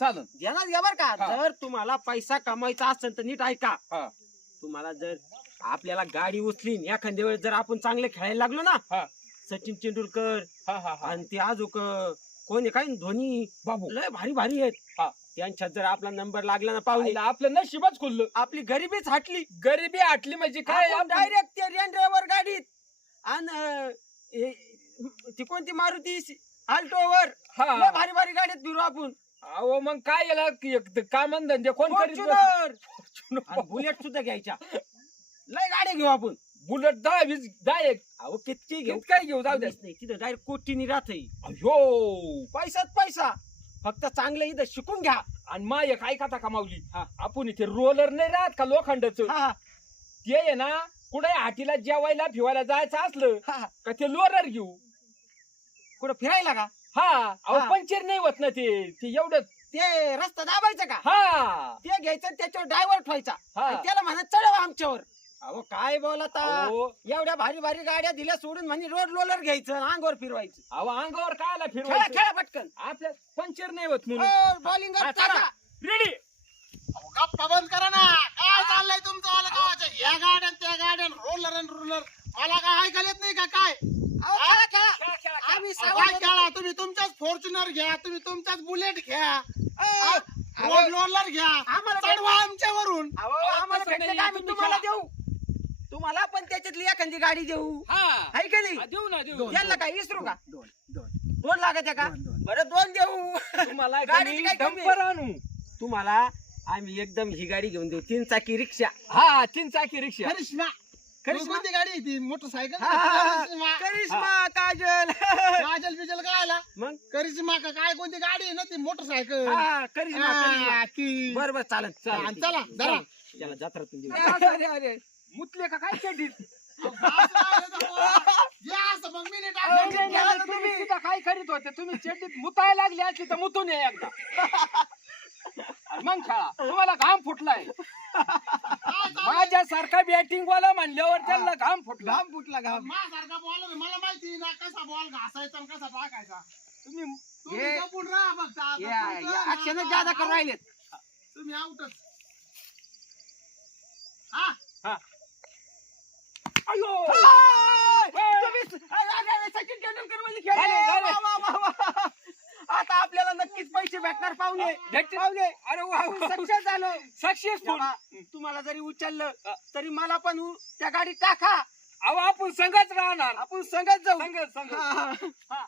चालन. ध्यानात घ्या बर का. हा. जर तुम्हाला पैसा कमवायचा असेल तर नीट ऐका. हा. तुम्हाला जर आपल्याला गाडी उचली एखाद्या वेळेस जर आपण चांगले खेळायला लागलो ना, हा. सचिन तेंडुलकर हा हा हा आणि ते अजूक कोणी काय धोनी बाबू लय भारी भारी आहेत. हा. त्यांच्यात जर आपला नंबर लागला ना पाहुणे, आपलं नशीबच खुललं. आपली गरिबीच हटली. गरिबी आटली म्हणजे काय डायरेक्ट ते रेन ड्रायव्हर गाडीत आणि ती कोणती मारुती आल्टोवर हा. भारी भारी गाडीत फिरू आपण. अहो मग काय याला कामन धंदे कोण करीत फॉर्च्युनर बुलेट सुद्धा घ्यायच्या. लय गाड्या घेऊ आपण. Bullet 10-20 direct. अहो किती घेऊ काय घेऊ जाऊ द्या. नाही तिथं डायरेक्ट कोटीनी राहत. अयो पैसाच पैसा. फक्त चांगलं इथं शिकून घ्या. आणि मा एक काय कथा कमावली. हा. आपण इथे रोलर नाही राहत का लोखंडाचं, हा ते आहे ना कुठे हाटीला जेवायला फिवायला जायचं असलं हा. का ते लोलर घेऊ. कुठं फिरायला का? हा. अहो हा. पंचर नाही होत ना ते एवढं. ते रस्ता दाबायचा का? हा ते घ्यायचं त्याच्यावर ड्रायव्हर ठेवायचा. हा. आणि त्याला म्हणा चढवा आमच्यावर. अहो काय बोलता. अहो एवढ्या भारी भारी गाड्या दिल्या सोडून म्हणजे रोड रोलर घ्यायचं अंगावर फिरवायचं. अहो, अंगावर कायला खेळा फिरवायचं. खेळा पटकन. आपल्या पंचर नाही होत म्हणून. बॉलिंग हा, चला. रेडी. गप्पा बंद करा ना. काय चाललंय तुमचं वाला गावाचं? या गाड्यान त्या गाड्यान रोलर आणि रुलर मला काय ऐकायला येत नाही का काय? खेळा खेळा. खेळा, खेळा, खेळा. आम्ही काय सावध खेळा? तुम्ही तुमचाच फॉर्च्युनर घ्या, तुम्ही तुमचाच बुलेट घ्या, अहो, रोलर घ्या, आम्हाला चढवा आमच्यावरून. अहो, आम्हाला तसं भेटलं नाही, का आम्ही तुम्ही तुम्हाला खेळा. देऊ. तुम्हाला पण त्याच्यातली एखादी गाडी देऊ. हा. आहे का नाही? हा, देऊ ना देऊ. याला काय विसरू का? दोन दोन दोन लागायच्या का? बरं दोन देऊ. तुम्हाला गाडीची काय कमी आहे? डंपर आणू. तुम्हाला आम्ही एकदम ही गाडी घेऊन देऊ. 3 चाकी रिक्षा. हा 3 चाकी रिक्षा. करिश्मा. करिश्मा? कोणती गाडी आहे ती? मोटरसायकल? हा, हा, हा. करिश्मा. करिश्मा काजल. काजल बिजल काय आला? मग करिश्मा का काय कोणती गाडी आहे ना ती मोटरसायकल? हा करिश्मा करिश्मा. हा, ती. बरं बरं चालेल चला धरा. त्याला जत्रातून देऊ. अरे अरे मुतले का काय चड्डीत. जे असं मग मी नाही टाकलं. तुम्ही तिथं काय करीत होते. तुम्ही चड्डीत मुतायला लागली असली तर मुतून ये एकदा. अरे मग खेळा. तुम्हाला घाम फुटलाय. माझ्यासारखा बॅटिंग वाला म्हणल्यावर त्यांना घाम फुटला. घाम फुटला घाम. माझ्यासारखा बॉलर मला माहिती ना कसा बॉल घासायचा आणि कसा टाकायचा. तुम्ही तुम्ही हे- जपून राहा फक्त आता. तुमचं अक्षरच ना- जादा करून राहिलेत. तुम्ही आउटच. हा अयो सचिन तेंडुलकर मध्ये खेळले. झाले. वा, वा, वा, वा. आता आपल्याला नक्कीच पैसे भेटणार पाहुणे. भेटतील. पाहुणे अरे वा सक्सेस झालो. सक्सेसफुल. तुम्हाला जरी उचललं तरी मला पण त्या गाडीत टाका. अहो आपण संघच राहणार. आपण संगत जाऊ. संघ हा, हा.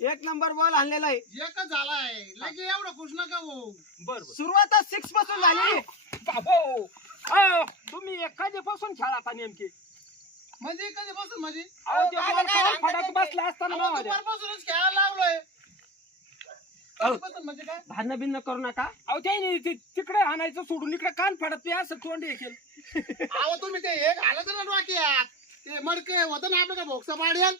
एक नंबर बॉल आणलेला आहे. एकच झालाय लगे एवढं खुश नका हो. बर सुरुवातच 6 पासून झाली. बाबो. तुम्ही कधीपासून खेळाता नेमकी. म्हणजे कधीपासून म्हणजे अहो ते काय बॉल काय खाऊन लागतं फडक ते? बसला असताना अहो, मावाल्या. दुपारपासूनच खेळायला लागलोय. कधीपासून म्हणजे काय? भांडण भिन्न करू नका. अहो ते नाही तिकडे आणायचं सोडून इकडे कान फडत ते असं तोंड हे केलं. अहो तुम्ही ते एक आलं ना डोक्यात ते मडके होतं ना आपलं भोक्सा पाडेल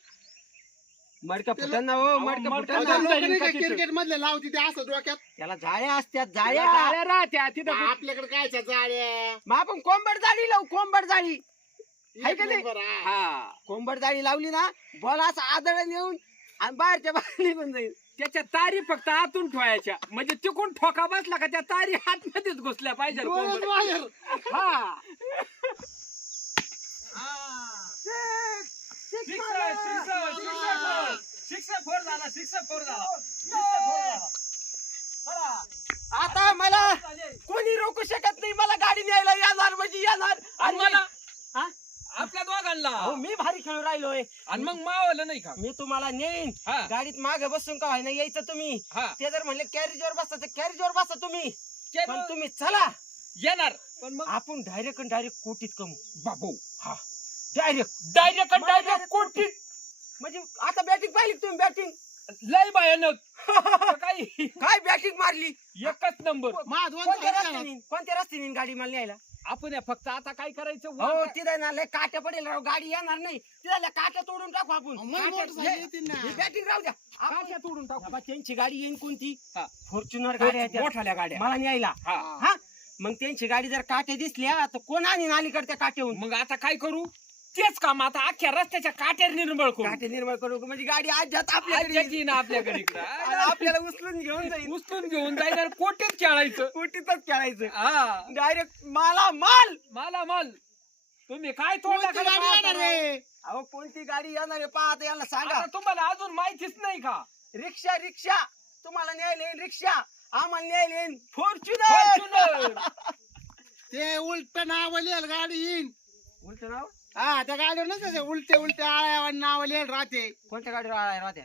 मडका फुटन ना हो. मडका मडकं फुटन ना. जाईल का तिथं? क्रिकेट मधले लावती ते असं डोक्यात. त्याला जाळ्या असत्यात त्याला जाळ्या. जाळ्या राहत्या तिथं. आपल्याकडे काय जाळ्या मग आपण कोंबड जाळी लावू. कोंबड जाळी. आहे का नाही? हा कोंबड जाळी लावली ना बॉल असा आदळ नेऊन आणि बाहेरच्या बाहेर निघून जाईल. त्याच्या तारी फक्त आतून ठेवायच्या म्हणजे तिकून ठोका बसला का त्या तारी आतमध्येच घुसल्या पाहिजे. हा आता मला कोणी रोखू शकत नाही. मला गाडी न्यायला येणार म्हणजे येणार. आणि मला हा? आपल्या दोघांना. अहो, मी भारी खेळू राहिलोय. आणि मग मावलं नाही का. मी तुम्हाला नेईन. हा. गाडीत मागे बसून का व्हायना यायचं तुम्ही. हा ते जर म्हणले कॅरेजवर बसा तर कॅरेजवर बसा तुम्ही. पण चलो, तुम्ही चला. येणार. पण मग आपण डायरेक्ट कोटीत कमू. बाबू हा डायरेक्ट. डायरेक्ट कोटी म्हणजे आता बॅटिंग पाहिली का तुम्ही. बॅटिंग लय भयानक. काही काय बॅटिंग मारली. एकच नंबर. कोणत्या रस्त्याने गाडी मला न्यायला. आपण हे फक्त आता काय करायचं हो तिथं ना लय काट्या पडेल राव. गाडी येणार नाही. तिथं काट्या तोडून टाकू आपण. बॅटिंग राहू द्या. काट्या तोडून टाकू. बाबा, त्यांची गाडी येईन कोणती. हा. फॉर्च्युनर गाडी आहे त्या. मोठ्या गाड्या. मला न्यायला. हा हा मग त्यांची गाडी जर काट्या दिसल्या तर कोण आणि अलीकडच्या काट्याहून. मग आता काय करू. तेच काम आता अख्ख्या रस्त्याच्या काट्यावर निर्मळ करू काटे निर्माण करू म्हणजे गाडी आज जात आपल्याकडे आजची ना आपल्याकडे इकडं. आणि आपल्याला उचलून घेऊन जाईल. उचलून घेऊन जायचं आणि कोटीत खेळायचं. कोटीतच खेळायचं हा डायरेक्ट माला माल. मला माल तुम्ही काय तोडला कोणती गाडी येणार रे? अहो कोणती गाडी येणार आहे पहा आता याला सांगा. आता तुम्हाला अजून माहितीच नाही का? रिक्षा रिक्षा तुम्हाला न्यायला येईन रिक्षा, आम्हाला न्यायला येईन फॉर्च्युनर. फॉर्च्युनर. ते उलट नाव लिहिल गाडी येईन. उलट नाव हा त्या गाडीवर नसते उलटे उलटे आळ्या नाव लिहिल राहते. कोणत्या गाडीवर आळा राहत्या?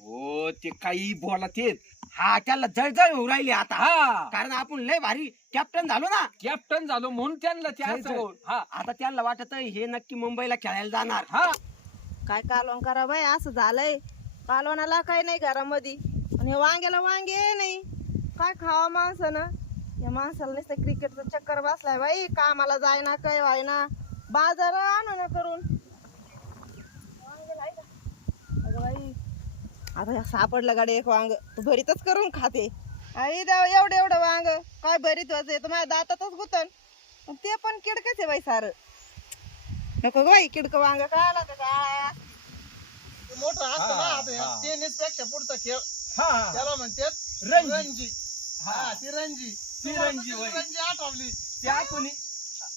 हो ते काही बोला तेच. हा त्याला जळजळ होऊ राहिली आता. हा कारण आपण लय भारी कॅप्टन झालो ना. कॅप्टन झालो म्हणून त्यांना ते असं जळजळ. हो- हा आता त्यांना वाटत हे नक्की मुंबईला खेळायला जाणार. हा काय कालवण करा बाई, असं झालंय. कालवणाला काही नाही घरामध्ये आणि वांग्याला वांगे नाही. काय खावा माणसानं? या माणसाला नुसतं क्रिकेटचा चक्कर बसलाय बाई. कामाला जायना काय व्हायना, बाजार आणू ना करून. वांगे आहे का? अगं बाई आता सापडलं गाडी एक वांग, तू भरीतच करून खाते. आई देवा एवढं एवढं वांग काय भरीत वाजत माझ्या दातातच गुतन. पण ते पण किडकच आहे बाई सारं. नको ग बाई किडक वांग काढला त्याच्या. मोठं असतं ना हा, आता हा. टेनिस पेक्षा पुढचा खेळ हा त्याला म्हणतात रणजी. रणजी. हा ती रणजी. ती तुम्हाला रणजी तर होय. ती रणजी आठवली. त्या कोणी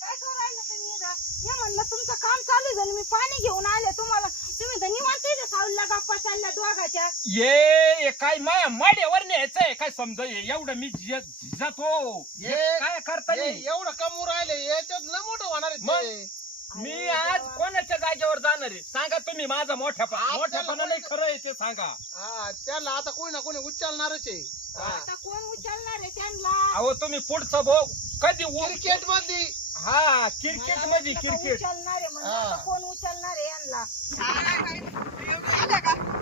काय करू राहिलं तुम्ही इथं? मी म्हणलं तुमचं काम चालू झालं, मी पाणी घेऊन आले तुम्हाला. तुम्ही तर निवांत इथं सावलीला गप्पा चालल्या दोघाच्या. ये काय माया माड्यावर न्यायचंय काय समजा एवढं मी जातो हे काय करता हे येईल? एवढं कमू राहिले याच्यात लय मोठं होणार आहे मग? ते. मी आज कोणाच्या जागेवर जाणार आहे सांगा तुम्ही? माझा मोठ्यापणा आपल्याला मोठ्यापणा नाही खरं आहे ते सांगा. हा त्याला आता कोणी ना कोणी उचलणारच आहे. हा. आता कोण उचलणार आहे त्यांना? अहो तुम्ही पुढचं भाऊ कधी क्रिकेट मध्ये हा क्रिकेट मध्ये आता क्रिकेट उचलणार आहे म्हणलं, हा. आता कोण उचलणार आहे यांना?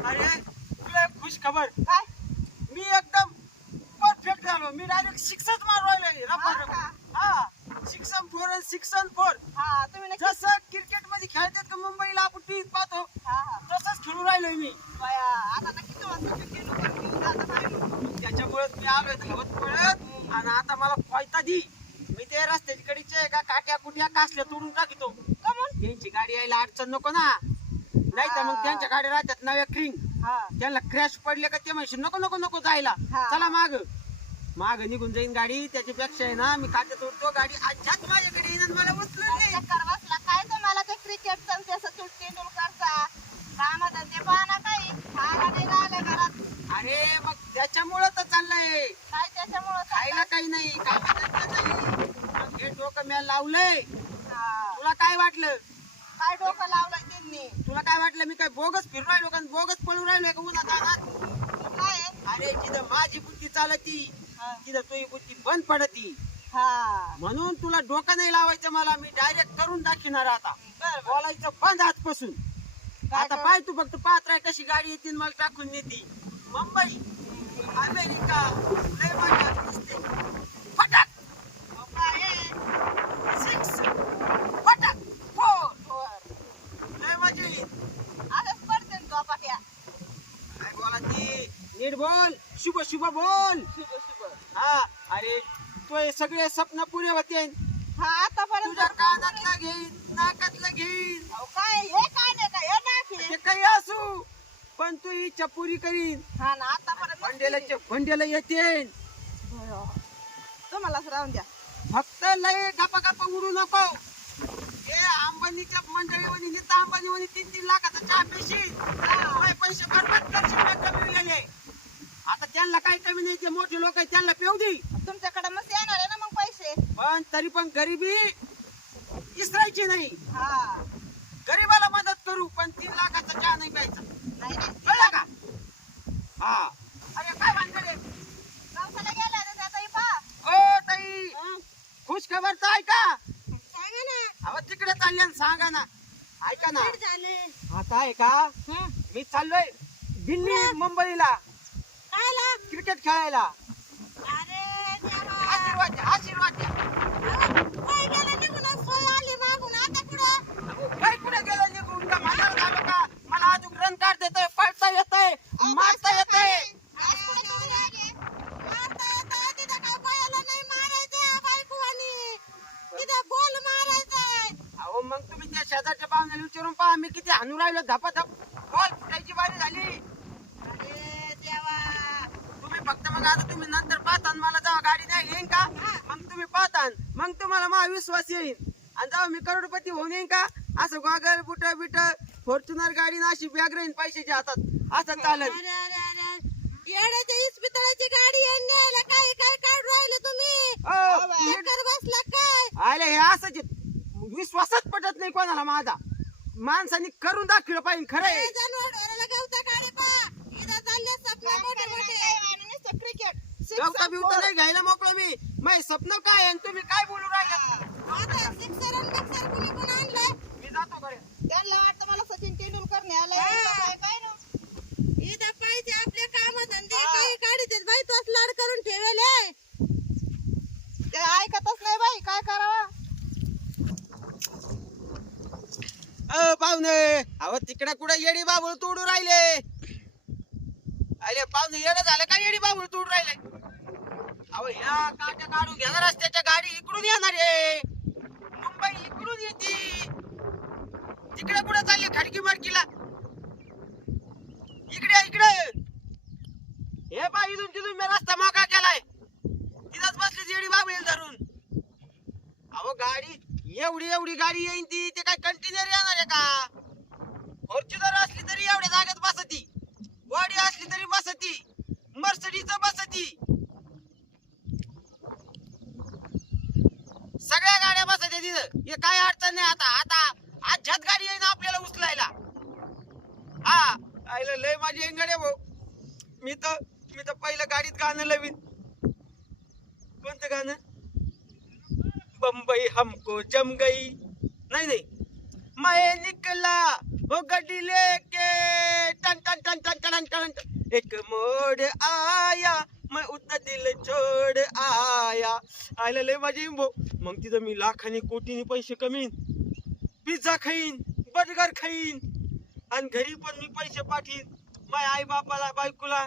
अरे तुला एक खुश खबर. काय? मी एकदम परफेक्ट झालो. मी डायरेक्ट सिक्सच मारू राहिलो. हा. हा 6 and 4 and 6 and 4. हा तुम्ही नक्की. जसं क्रिकेट मध्ये खेळतात का मुंबईला आपण टीव्हीत पाहतो हा हा तसंच खेळू राहिलोय मी. बाया, आता नक्की तुम्हाला सुट्टी नको घेऊन जाता बाई. त्याच्यामुळेच मी आलोय धावत पळत. आणि आता मला फायदा दी. मी ते रस्त्याची कडीचे का काट्या कुट्या कासल्या तोडून टाकितो. कमून? त्यांची गाडी यायला अडचण नको ना. नाही तर मग त्यांच्या गाडी राहतात नव्या क्रिंग. हा त्यांना क्रॅश पडले का ते म्हणशील नको नको नको जायला. हा. चला माग माग निघून जाईन गाडी. त्याच्यापेक्षा आहे ना मी काट्या तोडतो. गाडी अजिबात माझ्याकडे येईन आणि मला उचलून नाही. चक्कर बसला काय तुम्हाला ते क्रिकेटचा आणि त्याचं तेंडुलकरचा कामात ते पाहना काही खायला नाही राहिलं घरात. अरे मग त्याच्यामुळं तर चाललंय. काय त्याच्यामुळं खायला काही नाही कामाचं नाही. हे डोकं मी लावलंय. हा. तुला काय वाटलं? काय डोकं लावलंय त्यांनी? तुला काय वाटलं मी काय बोगस फिरू राहिलो का बोगस पळू राहिलोय का उन्हात आणत? काय आहे? अरे जिथं माझी बुद्धी चालती हा. तिथं तुझी बुद्धी बंद पडती. हा म्हणून तुला डोकं नाही लावायचं. मला मी डायरेक्ट करून दाखवणार आता. बरं बरं. बोलायचं बंद आजपासून. काय आता कर- पाय तू फक्त पाहत राह कशी गाडी येते मला टाकून नेती. मुंबई अमेरिका लय मजा असते. फटाक मग काय आहे? 6 फटाक 4 वर. लय मजा येईल. असंच पडते ना झोपाट्या. काय बोला ती नीट बोल. शुभ शुभ बोल. शुभ शुभ. हा अरे तो हे सगळे स्वप्न पुरे होते. हा आतापर्यंत तुझ्या कानातला घेईन नाकातला घेईन. अहो, काय हे काय नाही काय हे नाक ते काही असू पण तू इच्छा पुरी करीन. हा ना आतापर्यंत भंडेला येते. बरं. तुम्हालाच राहून द्या. फक्त लय गप्पा गप्पा उडू नको. हे अंबानीच्या मंडळीवनी नीता अंबानीवनी 3-3 लाखाचा चहा पेशील. काय पैसे बरबाद करशील ना कमी गेले. आता त्यांना काही कमी नाही. ते मोठे लोक आहेत त्यांना पेऊ दे. तुमच्याकडे मस्त येणार आहे ना मग पैसे. पण तरी पण गरिबी इसरायची नाही. हा गरीबाला मदत करू पण 3 लाखाचा चहा नाही प्यायचा. नाही नाही कळलं का? हा अरे काय भानगडे? गावसाला गेला रे त्याचा इपा. ओ ताई खुश खबर तर ऐका. सांगा ना. अहो तिकडे चालले आणि सांगा ना. ऐका ना. नीट झाले. आता आहे का मी चाललोय दिल्ली मुंबईला कायला? क्रिकेट खेळायला. अरे देवा. आशीर्वाद द्या आशीर्वाद द्या. काय गेलं निघून सोय आली मागून आता कुठं? अहो, काय कुठे गेलं निघून का म्हातारं झालो का? मला अजून रन काढता येतंय पळता येतंय मारता येतंय. मारता येतं तिथं काय बायाला नाही मारायचं बायकोवानी. तिथं गोल मारायचंय. अहो मग तुम्ही त्या शेजारच्या विचारून पहा मी किती हाणू राहिलो धपाधप बॉल फुटायची बारी झाली. अरे देवा. तुम्ही फक्त मग आता तुम्ही नंतर पाहता मला जेव्हा गाडी द्यायला येईन का मग तुम्ही पाहता मग तुम्हाला माझा विश्वास येईल. आणि जेव्हा मी करोडपती होऊन येईन का असं गॉगल बुट बिट फॉर्च्युनर गाडी ना अशी बॅग राहीन पैशाच्या हातात असं चालेल. अरे अरे अरे येड्याच्या इस्पितळाची गाडी आहे न्यायला काय काय काढून राहिले तुम्ही? चक्कर बसला काय? आले हे असंच आहे. विश्वासच पटत नाही कोणाला माझा. माणसाने करून दाखवलं पाहिजे खरं आहे. जनावराला गवता काढे पा इथं चालले सपना मोठे मोठे क्रिकेट गवता बिवता नाही घ्यायला मोकळं मी. माझे स्वप्न काय आहे आणि तुम्ही काय बोलू राहिले? आता सिक्सर आणि बक्सर कुणी कोण आणलंय? मी जातो घरी. त्यांना वाटतं मला सचिन तेंडुलकर न्यायला काय ना इथं पाहिजे आपले काम धंदे काही काढीत बाई तोच लाड करून ठेवले ते ऐकतच नाही बाई काय करावा. पाहुणे अहो तिकडे कुठे येडी बाबूळ तोडू राहिले. अरे पाहुणे येडं झालं का येडी बाबूळ तोडू राहिले? अहो ह्या काट्या काढून घेणार रस्त्याच्या गाडी इकडून येणार आहे. मुंबई इकडून येते. तिकडे कुठे चालली खडकी मडकीला? इकडे इकडे हे पा इथून तिथून मी रस्ता मोकळा केलाय. तिथंच बसली येडी बाबूळ धरून. अहो गाडी एवढी एवढी गाडी येईन ती ते काय कंटेनर येणार आहे का? फॉर्च्युनर असली तरी एवढ्या जागेत बसती. गाडी असली तरी बसती. मर्सिडीज बसती. सगळ्या गाड्या बसत्या तिथं. हे काय अडचण नाही. आता आता आज झट गाडी येईन आपल्याला उचलायला. हा आयला लय माझी एंगड आहे भाऊ. मी तर पहिलं गाडीत गाणं लावीन. कोणतं गाणं? बम्बई हमको जम गई. नहीं नहीं मैं निकला वो गड्डी लेके टन टन टन टन टन टन टन एक मोड़ आया मैं उतना दिल छोड़ आया. आयला लय माझी मग तिथं मी लाखानी कोटीनी पैसे कमीन. पिझ्झा खाईन बर्गर खाईन आणि घरी पण मी पैसे पाठवीन. माझ्या आई बापाला बायकोला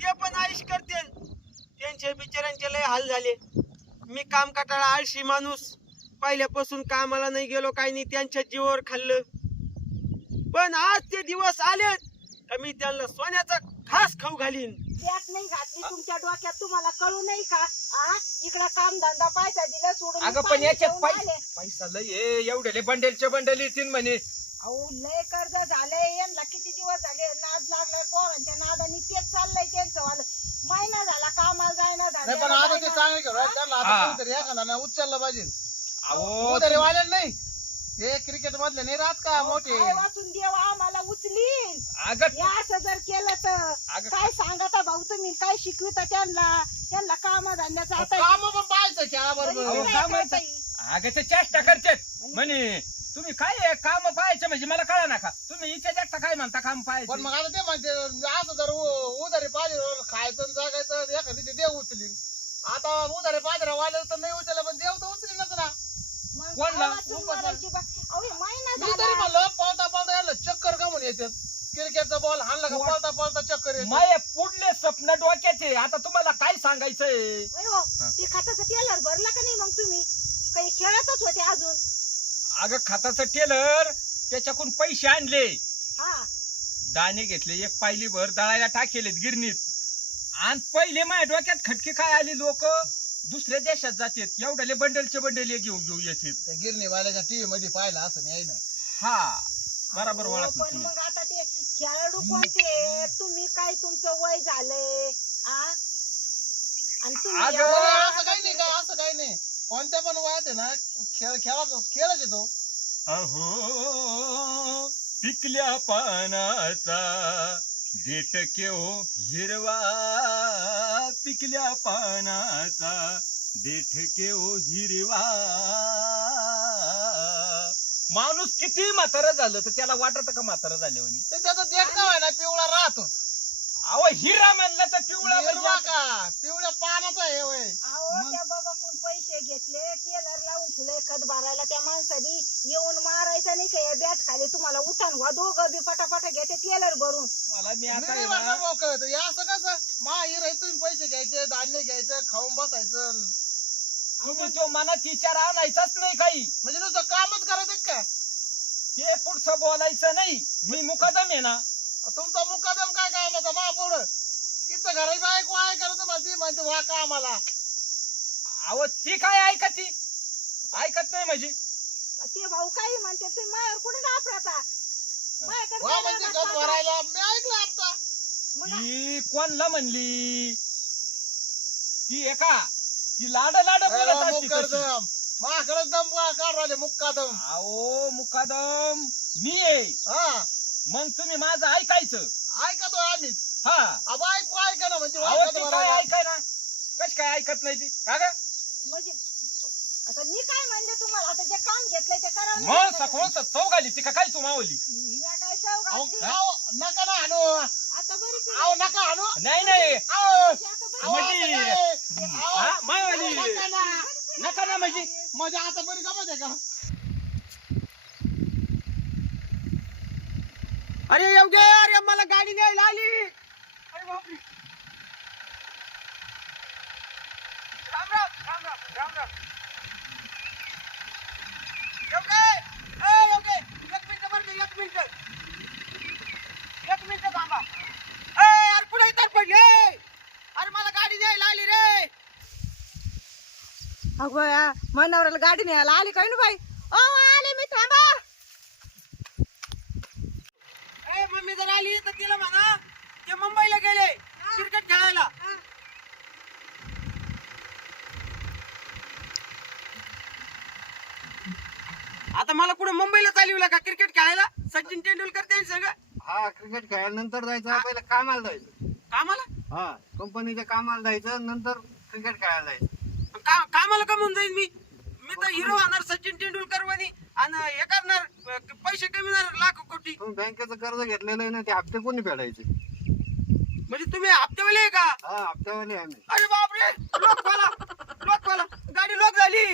ते पण आयुष करते. त्यांचे बिचाऱ्यांचे लय हाल झाले. मी काम काटाळा आळशी माणूस. पहिल्यापासून कामाला नाही गेलो काही नाही. त्यांच्या जीवावर खाल्लं. पण आज ते दिवस आलेत का मी त्यांना सोन्याचा खास खाऊ घालीन. त्यात नाही घातली तुमच्या डोक्यात तुम्हाला कळू नाही का? इकडे काम धंदा पैसा दिला सोडून अगं पण याच्यात पैसा लय एवढे बंडलचे बंडल येतील म्हणे. अहो लय कर्ज झालंय यांना किती दिवस झाले नाद लागलाय पोरांच्या नादानी तेच चाललंय त्यांचं वालं. महिना झाला कामाला जायना नाही पण आता ते चांगले करू त्याला आता कोणतरी एखादा उचलला पाहिजे. उधारी वाल्याला नाही हे क्रिकेट मधले नाही राहत का मोठे वाचून देवा आम्हाला उचलीन. अगं हे असं जर केलं तर काय सांगता भाऊ तुम्ही काय शिकविता त्यांना काम धंद्याचं आता काम पण पाहायचं खेळा बरोबर. अगं ते चेष्टा करते म्हणे तुम्ही काय काम पाहायचं म्हणजे मला कळा नका. तुम्ही इथे जास्त काय म्हणता काम पण पाहायचं? मग आता ते म्हणते असं जर उधारी पाहिजे खायचं आणि जगायचं एखादी देव उचलीन. आता उधारी पाहिजे वाले तर नाही उचललं पण देव तर उचलीनच ना. कोणला? मी तरी म्हणलं पळता पळता यायला चक्कर का म्हणून येतात. क्रिकेटचा बॉल हाणला का पळता पळता चक्कर येते. माझे पुढले स्वप्न डोक्यात आहे. आता तुम्हाला काय सांगायचंय? ते खताचं टेलर भरला का नाही मग तुम्ही? काही खेळतच होते अजून. अगं खताचं टेलर त्याच्याकडून पैसे आणले. हा दाणे घेतले एक पायली भर दळायला टाकेलेत गिरणीत. आणि पहिले माझ्या डोक्यात खटके काय आली लोक दुसऱ्या देशात जातात एवढ्याले बंडलचे बंडल घेऊन येतात. त्या गिरणीवाल्याच्या टीव्ही मध्ये पाहिलं असं नाही ना. हा बरोबर पण ओळखलं. मग आता ते खेळाडू कोणते? तुम्ही काय तुमचं वय झालंय आणि तुम्ही अगं, असं काही नाही काय असं काही नाही. कोणत्या पण वयात आहे ना खेळच येतो. अहो पिकल्या पानाचा देठ केव हिरवा. पिकल्या पानाचा देठ केव हिरवा. माणूस किती म्हातारा झालं तर त्याला वाटत का म्हातारा झाले म्हणे. ते त्याचा देख काय ना पिवळा राहतो. अहो हिरा म्हणलं तर पिवळा हिरवा म्हणजे का पिवळ्या पानाचा हे वय. अहो त्या बाबा कोण पैसे घेतले टेलर लावून तुला खत भरायला त्या माणसानी येऊन मारायचं नाही का या बॅट खाली तुम्हाला उठान व्हा दोघं बी पटापटा घेते टेलर भरून. मला मी आता नाही आहे वाटलं ना, भाऊ कळत हे असं कसं मा हिर तुम्ही पैसे घ्यायचे धान्य घ्यायचं खाऊन बसायचं तुम्ही तो मनात विचार आणायचाच नाही काही. म्हणजे नुसतं कामच करायचं का? ते पुढचं बोलायचं नाही, मी मुकादम आहे ना. तुमचा मुकादम काय कामाचा महापौर इथं घरी बायको आहे करत ती म्हणते वा का आम्हाला. अहो ती काय ऐकती, ऐकत नाही म्हणजे. ते भाऊ काही म्हणते ते मायावर कुठे घाबरता वा म्हणजे गप भरायला मी ऐकलं आता. ती कोणला म्हणली, ती एका ती लाड बोलत असते तशी. मुकादम माझ्याकडे दम काढ राहिले मुक्कादम. अहो मुकादम मी आहे, हा मग तुम्ही माझं ऐकायचं. ऐकतोय आम्हीच. हा बायको ऐका ना म्हणजे अहो ती काय ऐकाय ना, कशी काय ऐकत नाही ती का ग? म्हणजे आता मी काय म्हणले तुम्हाला, आता जे काम घेतलंय ते करावं मग नाही का? सखोल चव घाली ती का काय तू मावली? हिला काय चव घातली? नका ना आणू. आता बरी केली. अहो नका आणू. नाही अहो, आता बरी अहो, म्हणजे अहो, हा, मायवाली नका ना. नका ना म्हणजे. म्हणजे आता बरी गमत आहे का. अरे योगे, अरे मला गाडी न्यायला आली. अरे बापरे. राम राम राम राम राम राम. योगे, ए योगे, एक मिनिट बरं का, एक मिनिट थांबा. ए यार कुठे इतर पडले. अरे मला गाडी न्यायला आली रे. अगो या मनावराला गाडी न्यायला आली काय ना बाई. ओ आले मी, थांबा. ए मम्मी जर आली तर तिला म्हणा ते मुंबईला गेले क्रिकेट खेळायला. आता मला कुठे मुंबईला चालवलं का क्रिकेट खेळायला? सचिन तेंडुलकर त्यांनी सगळं. हा क्रिकेट खेळायनंतर जायचं, पहिलं कामाला जायचं. कामाला हा कंपनीच्या कामाला जायचं, नंतर क्रिकेट खेळायला जायचं. कामाला कमवून जाईल मी. मी तर हिरो होणार सचिन तेंडुलकर वाणी आणि हे करणार, पैसे कमिणार लाख कोटी. तुम्ही बँकेचं कर्ज घेतलेलं आहे ना, ते हप्ते कोणी फेडायचे? म्हणजे तुम्ही हप्तेवाले आहे का? हा हप्त्यावाले आम्ही. अरे बापरे, लोक खोला गाडी लोक झाली.